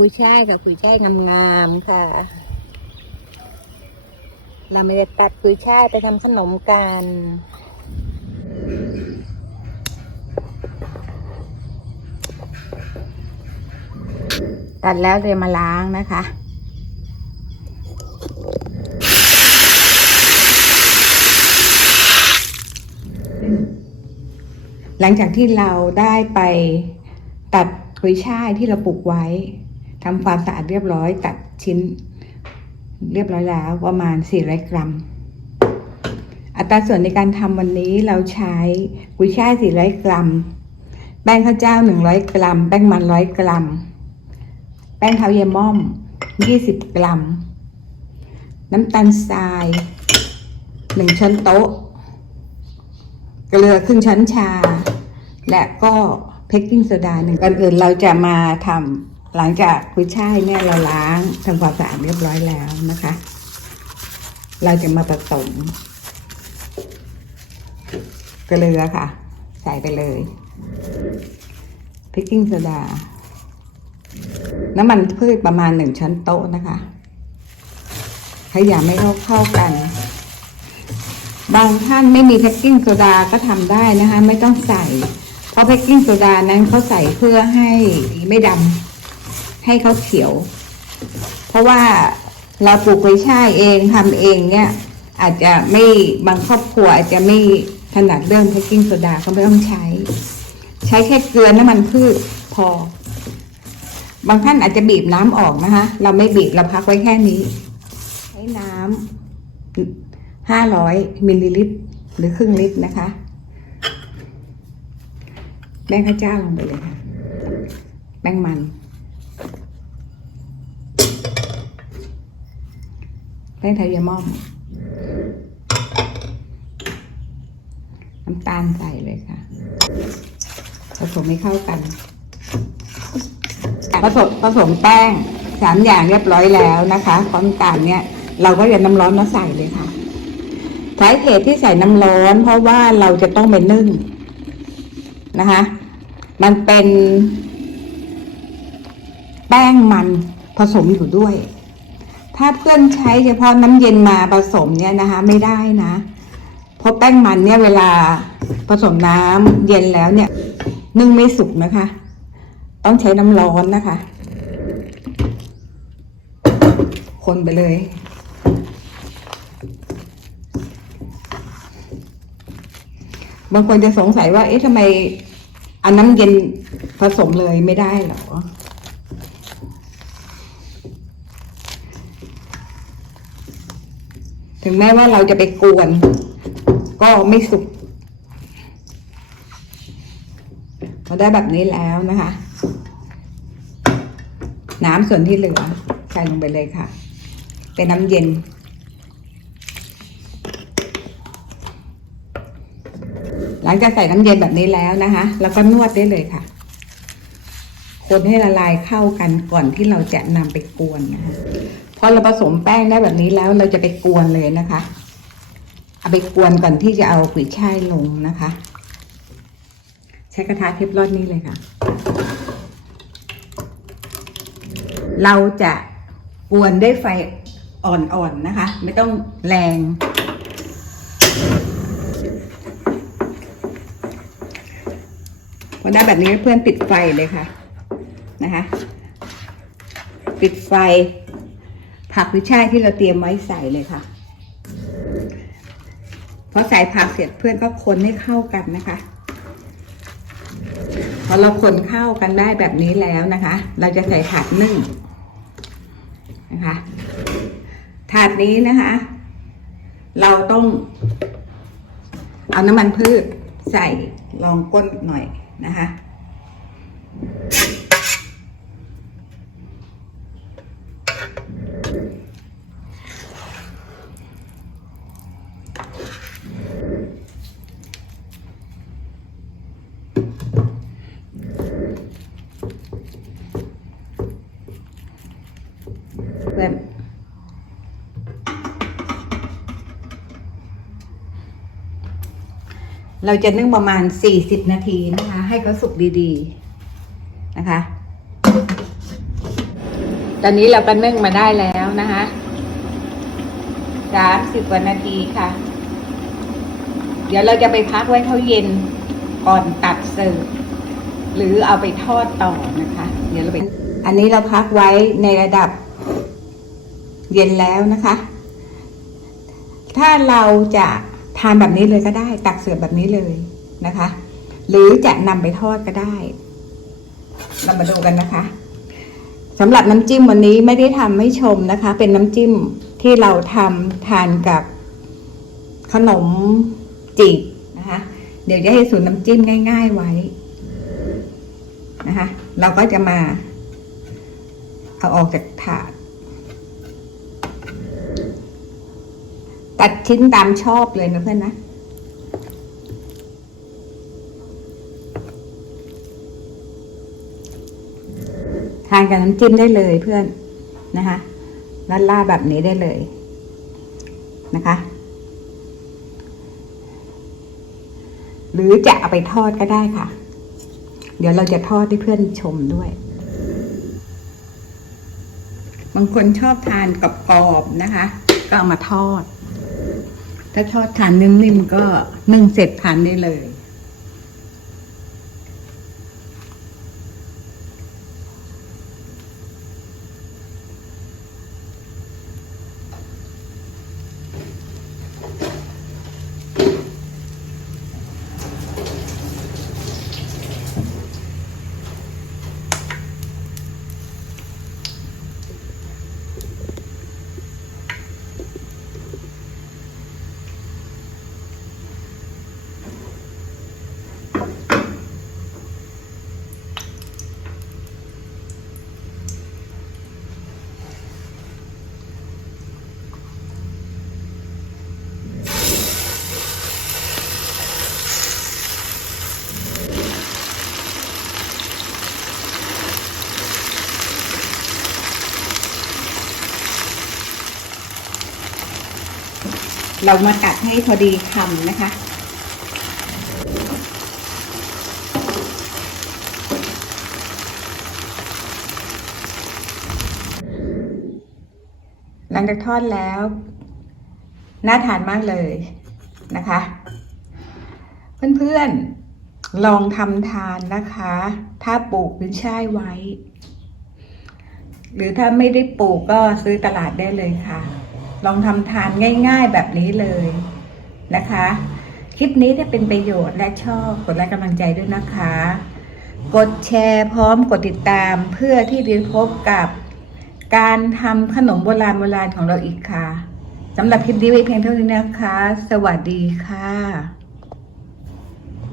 กุยช่ายกับกุยช่ายงามๆค่ะ เราไม่ได้ตัดกุยช่ายไปทำขนมกันตัดแล้วเดี๋ยมาล้างนะคะหลังจากที่เราได้ไปตัดกุยช่ายที่เราปลูกไว้ ทำความสะอาดเรียบร้อยตัดชิ้น เรียบร้อยแล้วประมาณ 400 กรัม อัตราส่วนในการทำวันนี้เราใช้กุยช่าย 400 กรัม แป้งข้าวเจ้า 100 กรัม แป้งมัน 100 กรัม แป้งเท้าเยม่อม 20 กรัม น้ำตาลทราย 1 ช้อนโต๊ะ เกลือครึ่งช้อนชา และก็เบกกิ้งโซดาหนึ่งก่อนอื่นเราจะมาทำ หลังจากกุยช่ายเนี่ยเราล้างทำความสะอาดเรียบร้อยแล้วนะคะ เราจะมาผสมเกลือค่ะ ใส่ไปเลยเบกกิ้งโซดา น้ำมันพืชประมาณหนึ่งช้อนโต๊ะนะคะขยำไม่เข้าเข้ากัน บางท่านไม่มีเบกกิ้งโซดาก็ทำได้นะคะ ไม่ต้องใส่ เพราะเบกกิ้งโซดานั้นเขาใส่เพื่อให้ไม่ดำ ให้เขาเขียว เพราะว่าเราปลูกไว้ช่ายเองทำเองเนี่ย อาจจะไม่บางครอบครัวอาจจะไม่ถนัดเรื่องเบกกิ้งโซดาก็ไม่ต้องใช้ ใช้แค่เกลือน้ำมันพืชพอ บางท่านอาจจะบีบน้ำออกนะคะ เราไม่บีบเราพักไว้แค่นี้ ใช้น้ำห้าร้อยมิลลิลิตร หรือครึ่งลิตรนะคะแป้งข้าวเจ้าลงไปเลยค่ะแป้งมัน แป้งไทยยามอม น้ำตาลใส่เลยค่ะ ผสมให้เข้ากัน ผสมผสมแป้งสามอย่างเรียบร้อยแล้วนะคะพร้อมตาลเนี่ยเราก็จะน้ำร้อนมาใส่เลยค่ะสาเหตุที่ใส่น้ำร้อนเพราะว่าเราจะต้องไปนึ่งนะคะ มันเป็น แป้งมันผสมอยู่ด้วย ถ้าเพื่อนใช้เฉพาะน้ำเย็นมาผสมเนี่ยนะคะ ไม่ได้นะเพราะแป้งมันเนี่ยเวลาผสมน้ำเย็นแล้วเนี่ย นึ่งไม่สุกนะคะ ต้องใช้น้ำร้อนนะคะ คนไปเลยบางคนจะสงสัยว่า เอ๊ะทำไมอาน้ำเย็นผสมเลยไม่ได้หรอ ถึงแม้ว่าเราจะไปกวน ก็ไม่สุกพอได้แบบนี้แล้วนะคะ น้ำส่วนที่เหลือใส่ลงไปเลยค่ะ เป็นน้ำเย็น หลังจากใส่น้ำเย็นแบบนี้แล้วนะคะ แล้วก็นวดได้เลยค่ะ คนให้ละลายเข้ากันก่อนที่เราจะนำไปกวนนะคะ พอเราผสมแป้งได้แบบนี้แล้วเราจะไปกวนเลยนะคะ เอาไปกวนก่อนที่จะเอากุยช่ายลงนะคะ ใช้กระทะเทฟลอนนี้เลยค่ะ เราจะกวนด้วยไฟอ่อนๆนะคะ ไม่ต้องแรง พอได้แบบนี้เพื่อนปิดไฟเลยค่ะนะคะ ปิดไฟ ผักหรือช่ายที่เราเตรียมไว้ใส่เลยค่ะพอใส่ผักเสร็จเพื่อนก็คนให้เข้ากันนะคะพอเราคนเข้ากันได้แบบนี้แล้วนะคะ เราจะใส่ถาดนึ่งนะคะถาดนี้นะคะ เราต้อง เอาน้ำมันพืชใส่รองก้นหน่อยนะคะ เราจะนึ่งประมาณ 40 นาทีนะคะ ให้เขาสุกดีๆนะคะ ตอนนี้เราก็นึ่งมาได้แล้วนะคะสามสิบกว่านาทีค่ะ เดี๋ยวเราจะไปพักไว้เขาเย็นก่อนตัดเสิร์ฟหรือเอาไปทอดต่อนะคะ เดี๋ยวเราไปอันนี้เราพักไว้ในระดับเย็นแล้วนะคะ ถ้าเราจะ ทานแบบนี้เลยก็ได้ ตักเสิร์ฟแบบนี้เลยนะคะ หรือจะนำไปทอดก็ได้ เรามาดูกันนะคะสำหรับน้ำจิ้มวันนี้ไม่ได้ทำให้ชมนะคะ เป็นน้ำจิ้มที่เราทำทานกับขนมจีบนะคะ เดี๋ยวจะให้สูตรน้ำจิ้มง่าย ๆไว้นะคะ เราก็จะมาเอาออกจากถาด ตัดชิ้นตามชอบเลยนะเพื่อนนะทานกับน้ำจิ้มได้เลยเพื่อนนะคะลาดลาดแบบนี้ได้เลยนะคะ หรือจะเอาไปทอดก็ได้ค่ะ เดี๋ยวเราจะทอดให้เพื่อนชมด้วย บางคนชอบทานกับกรอบๆนะคะ ก็เอามาทอด ถ้าทอดทานนิ่มๆก็นึ่งเสร็จทานได้เลย เรามาตัดให้พอดีคำนะคะ หลังจากทอดแล้ว น่าทานมากเลยนะคะ เพื่อนๆ ลองทำทานนะคะ ถ้าปลูกเป็นช่ายไว้ หรือถ้าไม่ได้ปลูกก็ซื้อตลาดได้เลยค่ะ ลองทำทานง่าย ๆ แบบนี้เลยนะคะ คลิปนี้ถ้าเป็นประโยชน์และชอบกดไลค์กำลังใจด้วยนะคะ กดแชร์พร้อมกดติดตามเพื่อที่จะพบกับการทำขนมโบราณโบราณของเราอีกค่ะสำหรับคลิปนี้ไว้เพียงเท่านี้นะคะ สวัสดีค่ะ